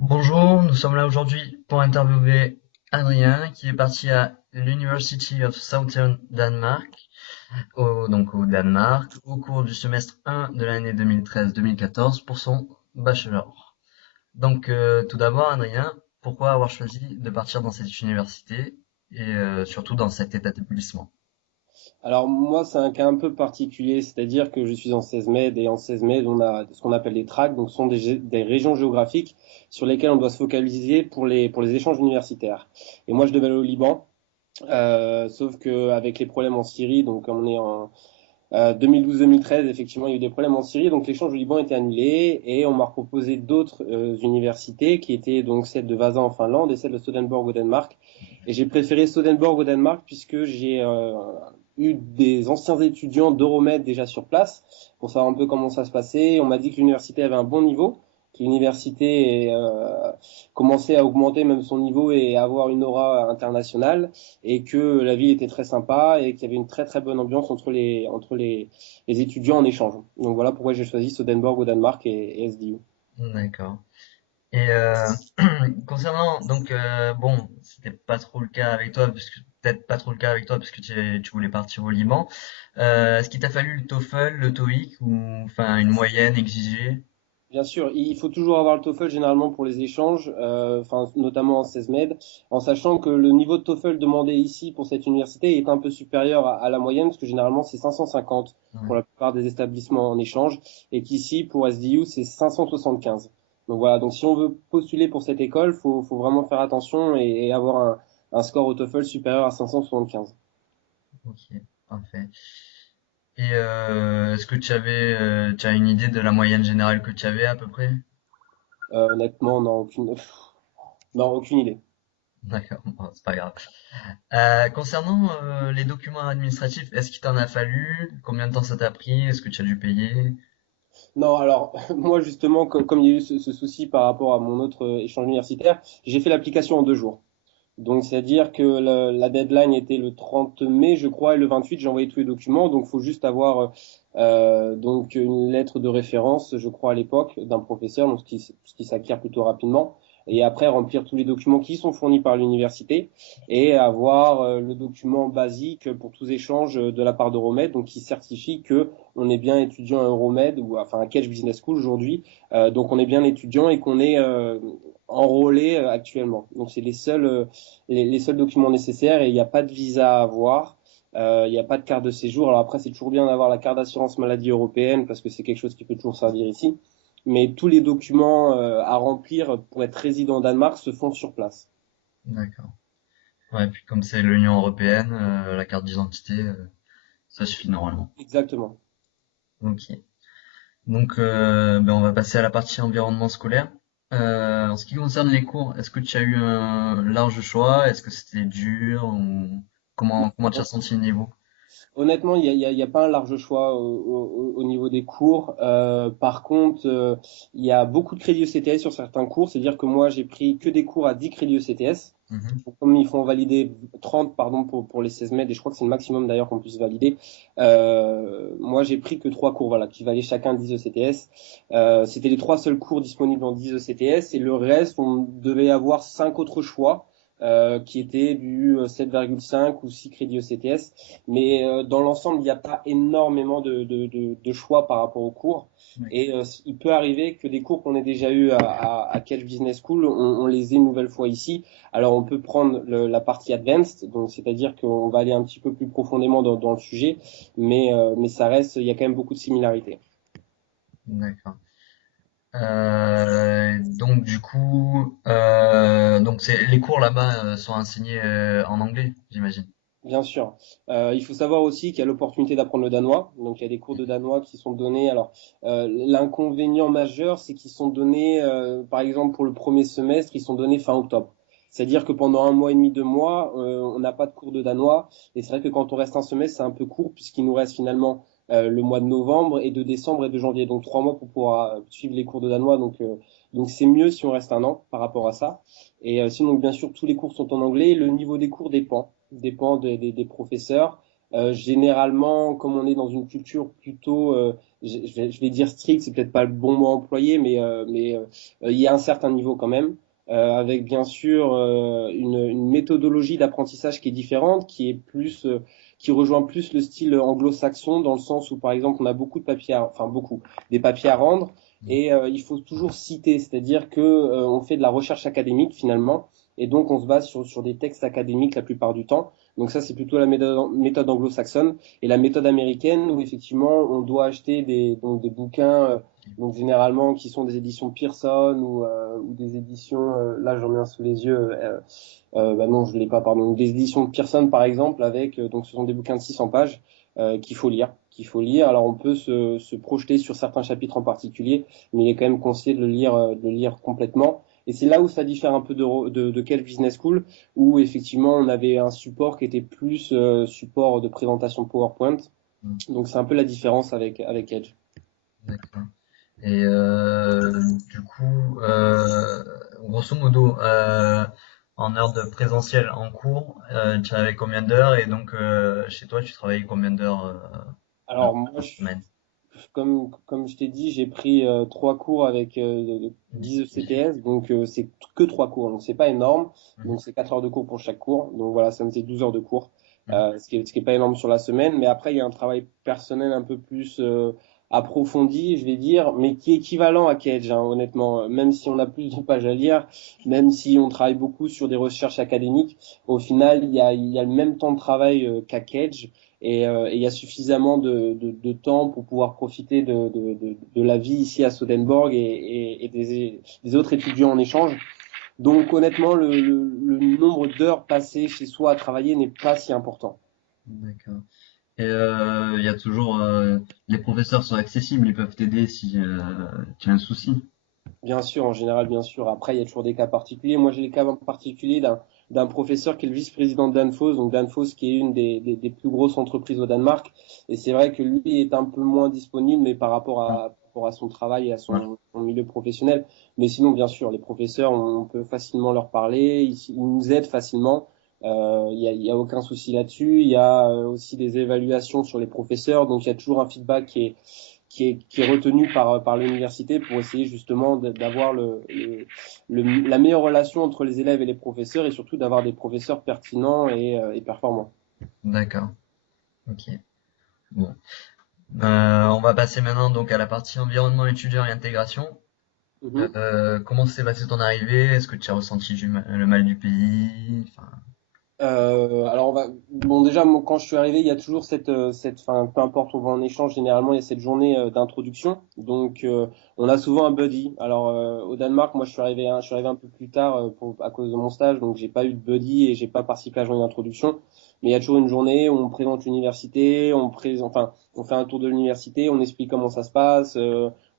Bonjour, nous sommes là aujourd'hui pour interviewer Adrien qui est parti à l'University of Southern Denmark, donc au Danemark, au cours du semestre 1 de l'année 2013-2014 pour son bachelor. Donc tout d'abord Adrien, pourquoi avoir choisi de partir dans cette université et surtout dans cet établissement? Alors moi, c'est un cas un peu particulier, c'est-à-dire que je suis en 16 med et en 16 med, on a ce qu'on appelle des tracts, donc ce sont des régions géographiques sur lesquelles on doit se focaliser pour les échanges universitaires. Et moi, je devais aller au Liban, sauf que avec les problèmes en Syrie, donc comme on est en 2012-2013, effectivement, il y a eu des problèmes en Syrie, donc l'échange au Liban était annulé et on m'a proposé d'autres universités qui étaient donc celle de Vasa en Finlande et celle de Sodenborg au Danemark. Et j'ai préféré Sodenborg au Danemark puisque j'ai eu des anciens étudiants d'Euromed déjà sur place pour savoir un peu comment ça se passait. On m'a dit que l'université avait un bon niveau, que l'université commençait à augmenter même son niveau et à avoir une aura internationale et que la ville était très sympa et qu'il y avait une très très bonne ambiance les étudiants en échange. Donc voilà pourquoi j'ai choisi Sodenborg au Danemark et SDU. D'accord. Et concernant donc bon, c'était pas trop le cas avec toi parce que peut-être pas trop le cas avec toi parce que tu voulais partir au Liban. Est-ce qu'il t'a fallu le TOEFL, le TOEIC ou enfin une moyenne exigée? Bien sûr, il faut toujours avoir le TOEFL généralement pour les échanges, enfin notamment en 16 med, en sachant que le niveau de TOEFL demandé ici pour cette université est un peu supérieur à la moyenne, parce que généralement c'est 550 pour Ouais. la plupart des établissements en échange, et qu'ici pour SDU c'est 575. Donc voilà, donc si on veut postuler pour cette école, faut vraiment faire attention et avoir un score au TOEFL supérieur à 575. Ok, parfait. Et est-ce que tu as une idée de la moyenne générale que tu avais à peu près? Honnêtement, non, non, aucune idée. D'accord, bon, c'est pas grave. Concernant les documents administratifs, est-ce qu'il t'en a fallu? Combien de temps ça t'a pris? Est-ce que tu as dû payer? Non, alors moi justement, comme il y a eu ce souci par rapport à mon autre échange universitaire, j'ai fait l'application en 2 jours. Donc c'est-à-dire que la deadline était le 30 mai, je crois, et le 28, j'ai envoyé tous les documents. Donc il faut juste avoir donc une lettre de référence, je crois à l'époque, d'un professeur, donc ce qui s'acquiert plutôt rapidement. Et après remplir tous les documents qui sont fournis par l'université et avoir le document basique pour tous échanges de la part d'Euromed, donc qui certifie que on est bien étudiant à Euromed ou enfin à Kedge Business School aujourd'hui. Donc on est bien étudiant et qu'on est enrôlé actuellement. Donc c'est les seuls documents nécessaires et il n'y a pas de visa à avoir. Il n'y a pas de carte de séjour. Alors après, c'est toujours bien d'avoir la carte d'assurance maladie européenne parce que c'est quelque chose qui peut toujours servir ici. Mais tous les documents à remplir pour être résident au Danemark se font sur place. D'accord. Ouais, puis comme c'est l'Union européenne, la carte d'identité, ça suffit normalement. Exactement. Ok. Donc, ben, on va passer à la partie environnement scolaire. En ce qui concerne les cours, est-ce que tu as eu un large choix? Est-ce que c'était dur ou comment tu as senti le niveau? Honnêtement, il y a pas un large choix au niveau des cours. Par contre, il y a beaucoup de crédits ECTS sur certains cours. C'est-à-dire que moi, j'ai pris que des cours à 10 crédits ECTS. Mhm. Comme ils font valider 30 pardon, pour les 16 mètres, et je crois que c'est le maximum d'ailleurs qu'on puisse valider, moi j'ai pris que 3 cours voilà, qui valaient chacun 10 ECTS. C'était les 3 seuls cours disponibles en 10 ECTS, et le reste, on devait avoir 5 autres choix. Qui étaient du 7,5 ou 6 crédits ECTS. Mais dans l'ensemble, il n'y a pas énormément de choix par rapport aux cours. Et il peut arriver que des cours qu'on ait déjà eu à Catch Business School, on les ait une nouvelle fois ici. Alors on peut prendre la partie advanced, donc c'est-à-dire qu'on va aller un petit peu plus profondément dans le sujet, mais ça reste, il y a quand même beaucoup de similarités. D'accord. Donc du coup, donc c'est les cours là-bas sont enseignés en anglais, j'imagine. Bien sûr. Il faut savoir aussi qu'il y a l'opportunité d'apprendre le danois. Donc il y a des cours de danois qui sont donnés. Alors l'inconvénient majeur, c'est qu'ils sont donnés, par exemple pour le premier semestre, ils sont donnés fin octobre. C'est-à-dire que pendant un mois et demi, 2 mois, on n'a pas de cours de danois. Et c'est vrai que quand on reste un semestre, c'est un peu court puisqu'il nous reste finalement le mois de novembre et de décembre et de janvier. Donc 3 mois pour pouvoir suivre les cours de danois. Donc c'est mieux si on reste un an par rapport à ça. Et sinon, bien sûr, tous les cours sont en anglais. Le niveau des cours dépend des professeurs. Généralement, comme on est dans une culture plutôt, je vais dire stricte, c'est peut-être pas le bon mot employé, il y a un certain niveau quand même, avec bien sûr une méthodologie d'apprentissage qui est différente, qui rejoint plus le style anglo-saxon, dans le sens où, par exemple, on a beaucoup de papiers, enfin beaucoup, des papiers à rendre, et il faut toujours citer, c'est-à-dire que on fait de la recherche académique finalement, et donc on se base sur des textes académiques la plupart du temps. Donc ça, c'est plutôt la méthode anglo-saxonne et la méthode américaine où effectivement on doit acheter des bouquins, donc généralement qui sont des éditions Pearson ou des éditions, là j'en ai un sous les yeux, bah non je l'ai pas, pardon, donc des éditions de Pearson par exemple avec, donc ce sont des bouquins de 600 pages qu'il faut lire. Alors on peut se projeter sur certains chapitres en particulier, mais il est quand même conseillé de le lire complètement. Et c'est là où ça diffère un peu de Kedge Business School, où effectivement on avait un support qui était plus support de présentation PowerPoint. Mm. Donc c'est un peu la différence avec Edge. D'accord. Et du coup, grosso modo, en heures de présentiel en cours, tu avais combien d'heures et donc chez toi, tu travaillais combien d'heures Alors moi, par semaine? comme je t'ai dit, j'ai pris 3 cours avec 10 ECTS, donc c'est que 3 cours, donc c'est pas énorme. Mhm, Donc c'est 4 heures de cours pour chaque cours. Donc voilà, ça me fait 12 heures de cours, mhm, ce qui est pas énorme sur la semaine. Mais après, il y a un travail personnel un peu plus approfondi, je vais dire, mais qui est équivalent à Kedge, hein, honnêtement. Même si on a plus de pages à lire, même si on travaille beaucoup sur des recherches académiques, au final, il y a le même temps de travail qu'à Kedge. Et il y a suffisamment de temps pour pouvoir profiter de la vie ici à Sodenborg et des autres étudiants en échange. Donc honnêtement, le nombre d'heures passées chez soi à travailler n'est pas si important. d'accord. Et il y a toujours les professeurs sont accessibles, ils peuvent t'aider si tu as un souci. Bien sûr, en général, bien sûr. Après, il y a toujours des cas particuliers. Moi, j'ai les cas particuliers d'un professeur qui est le vice-président de Danfoss, donc Danfoss qui est une des plus grosses entreprises au Danemark. Et c'est vrai que lui est un peu moins disponible, mais par rapport à son travail et à Ouais. son milieu professionnel. Mais sinon, bien sûr, les professeurs, on peut facilement leur parler. Ils nous aident facilement. Il y a aucun souci là-dessus. Il y a aussi des évaluations sur les professeurs, donc il y a toujours un feedback qui est retenu par l'université pour essayer justement d'avoir la meilleure relation entre les élèves et les professeurs et surtout d'avoir des professeurs pertinents et performants. D'accord. Ok. Bon. On va passer maintenant donc à la partie environnement étudiant et intégration. Mhm. Comment s'est passée ton arrivée? Est-ce que tu as ressenti le mal du pays? Enfin, Alors bon déjà moi, quand je suis arrivé, il y a toujours enfin peu importe où on va en échange, généralement il y a cette journée d'introduction. Donc on a souvent un buddy. Alors au Danemark, moi je suis arrivé un peu plus tard à cause de mon stage, donc j'ai pas eu de buddy et j'ai pas participé à la journée d'introduction. Mais il y a toujours une journée où on présente l'université, enfin on fait un tour de l'université, on explique comment ça se passe.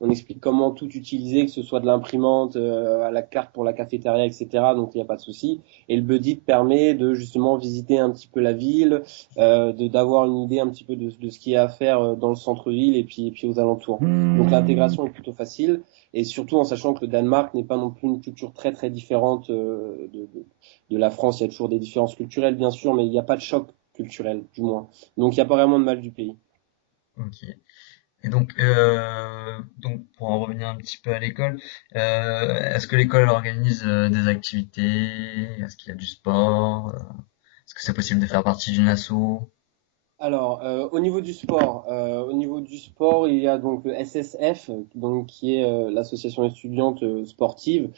On explique comment tout utiliser, que ce soit de l'imprimante à la carte pour la cafétéria, etc. Donc il n'y a pas de souci. Et le buddy te permet de justement visiter un petit peu la ville, d'avoir une idée un petit peu de ce qu'il y a à faire dans le centre-ville et puis aux alentours. Donc l'intégration est plutôt facile et surtout en sachant que le Danemark n'est pas non plus une culture très très différente de la France. Il y a toujours des différences culturelles bien sûr, mais il n'y a pas de choc culturel du moins. Donc il n'y a pas vraiment de mal du pays. ok. Et donc pour en revenir un petit peu à l'école, est-ce que l'école organise des activités? Est-ce qu'il y a du sport? Est-ce que c'est possible de faire partie d'une asso? Alors, au niveau du sport, il y a donc le SSF, donc qui est l'association étudiante sportive,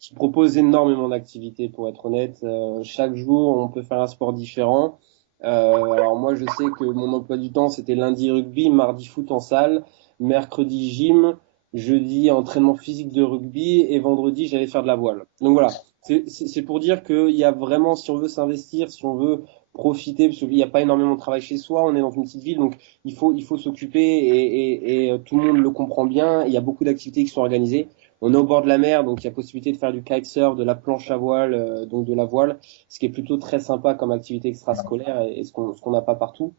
qui propose énormément d'activités. Pour être honnête, chaque jour, on peut faire un sport différent. Alors moi, je sais que mon emploi du temps, c'était lundi rugby, mardi foot en salle, mercredi gym, jeudi entraînement physique de rugby et vendredi, j'allais faire de la voile. Donc voilà, c'est pour dire qu'il y a vraiment, si on veut s'investir, si on veut profiter parce qu'il n'y a pas énormément de travail chez soi, on est dans une petite ville, donc il faut s'occuper et tout le monde le comprend bien. Il y a beaucoup d'activités qui sont organisées. On est au bord de la mer, donc il y a possibilité de faire du kitesurf, de la planche à voile, donc de la voile, ce qui est plutôt très sympa comme activité extrascolaire et ce qu'on n'a pas partout.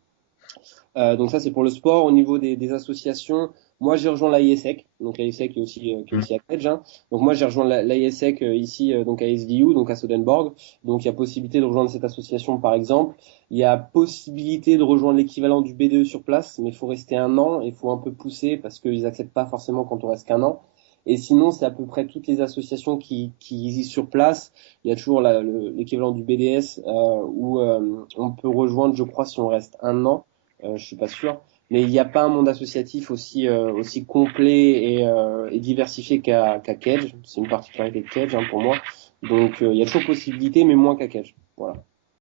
Donc ça, c'est pour le sport. Au niveau des associations, Moi, j'ai rejoint l'AIESEC, donc l'AIESEC qui est Hmm. aussi à Cage, hein. Donc moi, j'ai rejoint l'AIESEC ici, donc à SVU, donc à Sodenborg. Donc il y a possibilité de rejoindre cette association, par exemple. Il y a possibilité de rejoindre l'équivalent du BDE sur place, mais il faut rester un an et il faut un peu pousser parce qu'ils acceptent pas forcément quand on reste qu'un an. Et sinon, c'est à peu près toutes les associations qui existent sur place. Il y a toujours l'équivalent du BDS où on peut rejoindre, je crois, si on reste un an. Je suis pas sûr. Mais il n'y a pas un monde associatif aussi complet et diversifié qu'à Cage. C'est une particularité de Cage, hein, pour moi. Donc il y a toujours possibilité, mais moins qu'à Cage. Voilà.